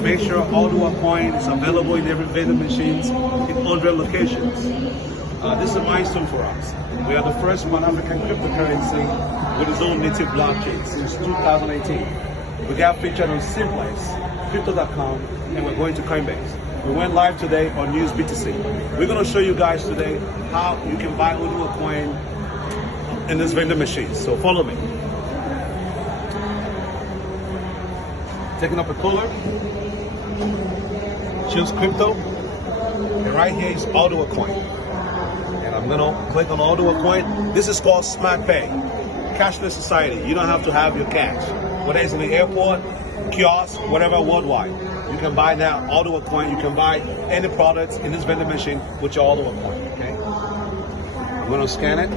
make sure Oduduwapay is available in every vending machines in 100 locations. This is a milestone for us. We are the first Pan-African cryptocurrency with its own native blockchain since 2018. We got featured on Simplex, Crypto.com, and we're going to Coinbase. We went live today on News BTC. We're going to show you guys today how you can buy Oduduwapay in this vending machine. So follow me. Taking up a color, choose crypto, and right here is Oduduwapay. And I'm gonna click on Oduduwapay. This is called Smart Pay, cashless society. You don't have to have your cash. Whether it's in the airport, kiosk, whatever worldwide. You can buy now Oduduwapay. You can buy any products in this vending machine with your Oduduwapay, okay? I'm gonna scan it.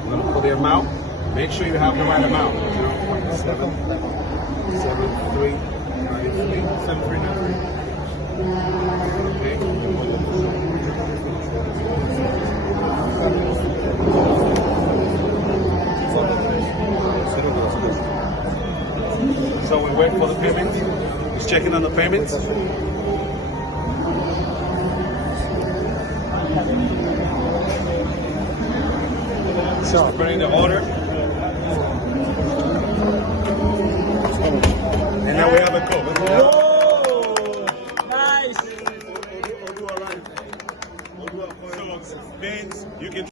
I'm going to put the amount. Make sure you have the right amount. 7393. Okay. So we wait for the payment. He's checking on the payments. So bringing the order, and now we have a code. Whoa! Nice. So means you can